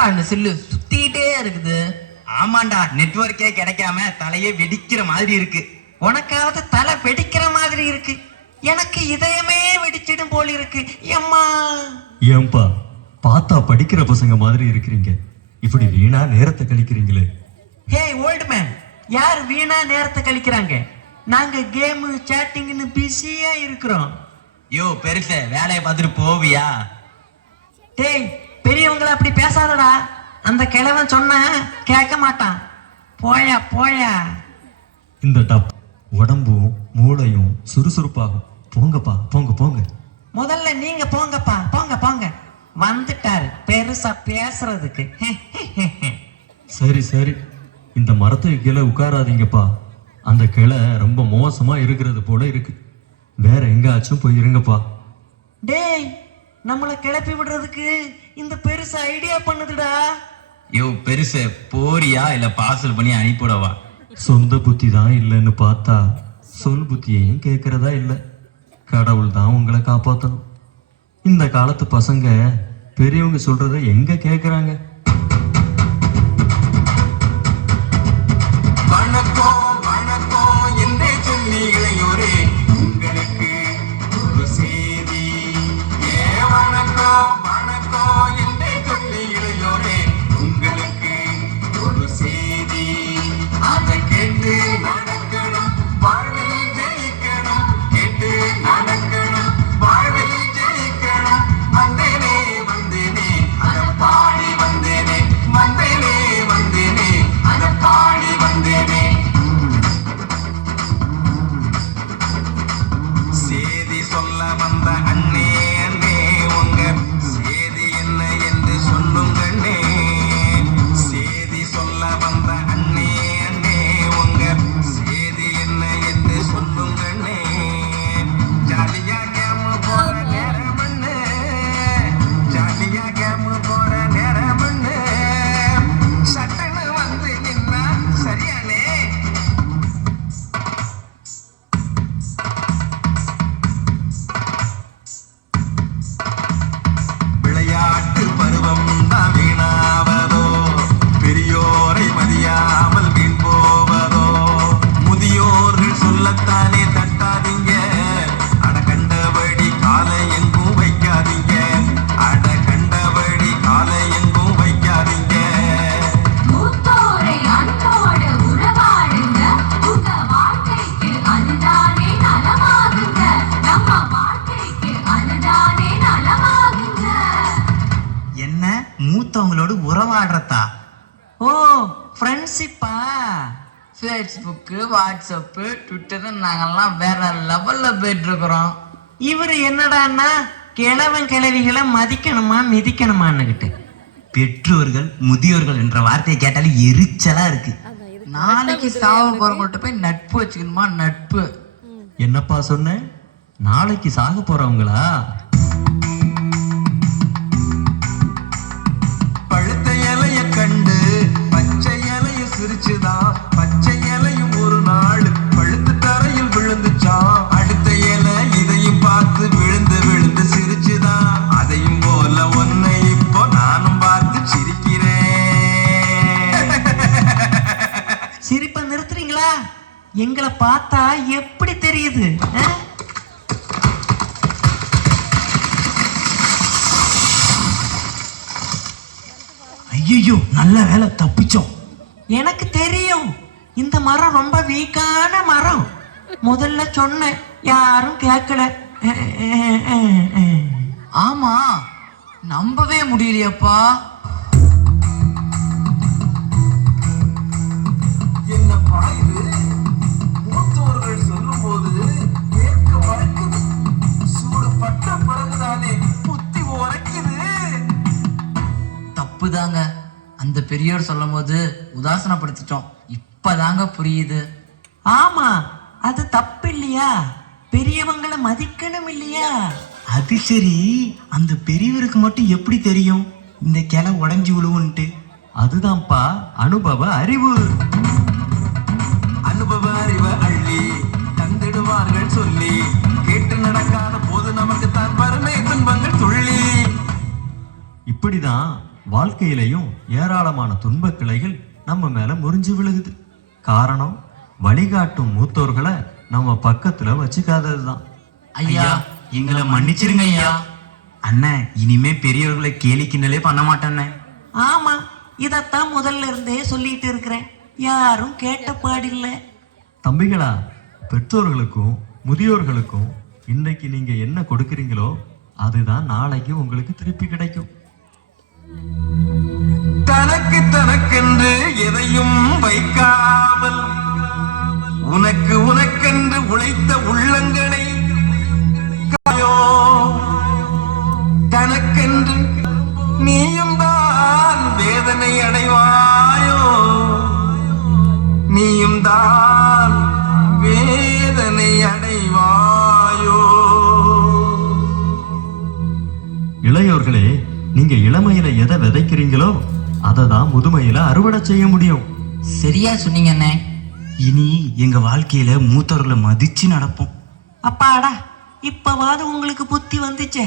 என்னடா அந்த செல்லு சுத்திட்டே இருக்குது? ஆமாண்டா, நெட்வொர்க்கே கிடைக்காம தலையே வெடிக்கிற மாதிரி இருக்கு. உனக்காவது தலை வெடிக்கிற மாதிரி இருக்கு, எனக்கு இதயமே வெடிச்சிடும் போல் இருக்கு. எம்மா ஏன்பா பார்த்தா படிக்கிற பசங்க மாதிரி இருக்கிறீங்க, இப்படி வீணா நேரத்தை கழிக்கிறீங்களே? ஹே ஓல்டு மேன், யார் வீணா நேரத்தை கழிக்கிறாங்க? நாங்க கேமு சேட்டிங்னு பிஸியா இருக்கிறோம். யோ பெருச, வேலையை பார்த்துட்டு போவியா? டேய், பெரியவங்களை அப்படி பேசாதடா. அந்த கிழவன் சொன்ன கேட்க மாட்டான். போயா போயா. இந்த டப் உடம்பும் மூளையும் சுறுசுறுப்பாகும். போங்கப்பா, போங்க போங்க. முதல்ல நீங்க போங்கப்பா, போங்க போங்க. வந்துட்டாரு பெருசா பேசுறதுக்கு. சரி சரி, இந்த மரத்துக்கு கீழே உட்காராதீங்கப்பா. அந்த கிளை ரொம்ப மோசமா இருக்கிறது போல இருக்கு. வேற எங்காச்சும் போய் இருங்கப்பா. டேய், நம்மளை கிளப்பி விடுறதுக்கு இந்த பெருசு ஐடியா பண்ணுதுடா. யோ பெருச, போறியா இல்ல பார்சல் பண்ணி அனுப்பிவிடவா? சொந்த புத்தி தான் இல்லைன்னு பார்த்தா சொல் புத்தியையும் கேட்கறதா இல்லை. கடவுள் தான் உங்களை காப்பாற்றணும். இந்த காலத்து பசங்க பெரியவங்க சொல்றத எங்க கேட்குறாங்க? மூத்தவங்களோடு உறவாடுறதா? ஓ, ஃப்ரெண்ட்ஷிப்பா? ஃபேஸ்புக்கு, வாட்ஸ்அப்பு, ட்விட்டர் நாங்கெல்லாம் வேற லெவல்ல போயிட்டு இருக்கிறோம். இவரு என்னடான்னா கிழவன் கிழவிகளை மதிக்கணுமா மிதிக்கணுமான்னுகிட்டு. பெற்றோர்கள் முதியோர்கள் என்ற வார்த்தையை கேட்டாலே எரிச்சலா இருக்கு. நாளைக்கு சாவ போறவங்கள்ட்ட போய் நட்பு வச்சுக்கணுமா? நட்பு என்னப்பா சொன்ன? நாளைக்கு சாக போறவங்களா? சிரிப்பை நிறுத்துறீங்களா? எங்களை பார்த்தா எப்படி தெரியுது? ஐயோ, நல்ல வேலை, தப்பிச்சோம். எனக்கு தெரியும், இந்த மரம் ரொம்ப வீக்கான மரம். முதல்ல சொன்னேன், யாரும் கேட்கல. ஆமா, நம்பவே முடியலையப்பா. என்னப்பா இது? மூத்தோர்கள் சொல்லும் போது கேட்க மறைக்குது. சூடு பட்ட பிறகுதானே புத்தி உரைக்குது. தப்புதாங்க, அந்த பெரியோர் சொல்லும் போது உதாசனப்படுத்திட்டோம். இப்பதாங்க புரியுது. ஆமா, அது தப்பு இல்லையா? பெரியவங்களை மதிக்கணும் இல்லையா? அது சரி, அந்த பெரியவருக்கு மட்டும் எப்படி தெரியும் இந்த கிளை உடஞ்சி விழுவுன்ட்டு? அதுதான்ப்பா அனுபவ அறிவு. அனுபவ அறிவு அள்ளி தந்திடுவார்கள் சொல்லி, கேட்டு நடக்காத போது நமக்கு தான் வறுமை துன்பங்கள் துள்ளி. இப்படிதான் வாழ்க்கையிலையும் ஏராளமான துன்பக் கிளைகள் நம்ம மேல முறிஞ்சு விழுகுது. காரணம் வழிகாட்டும் மூத்தோர்களை நம்ம பக்கத்துல வச்சுக்காததுதான். ஐயா எங்களை மன்னிச்சிருங்க ஐயா. அண்ணன் இனிமே பெரியவர்களை கேலி கிண்டலே பண்ண மாட்டேண்ணே. ஆமா, இதத்தான் முதல்ல இருந்தே சொல்லிட்டு இருக்கிறேன். யாரும் கேட்ட பாடில்லை. தம்பிகளா, பெற்றோர்களுக்கும் முதியோர்களுக்கும் இன்னைக்கு நீங்க என்ன கொடுக்குறீங்களோ அதுதான் நாளைக்கு உங்களுக்கு திருப்பி கிடைக்கும். தனக்கென்று எதையும் வைக்காமல் உனக்கென்று உழைத்த உள்ளங்களை காயோ. தனக்கென்று நீயும் தான் வேதனை அடைவாயோ. நீயும் தான் வேதனை அடைவாயோ. இளையோர்களே, நீங்க இளமையில எதை விதைக்கிறீங்களோ அதை தான் முதுமையில அறுவடை செய்ய முடியும். சரியா சொன்னீங்க அண்ணே. இனி எங்க வாழ்க்கையில மூத்தவர்களை மதிச்சு நடப்போம். அப்பாடா, இப்பவாது உங்களுக்கு புத்தி வந்துச்சே.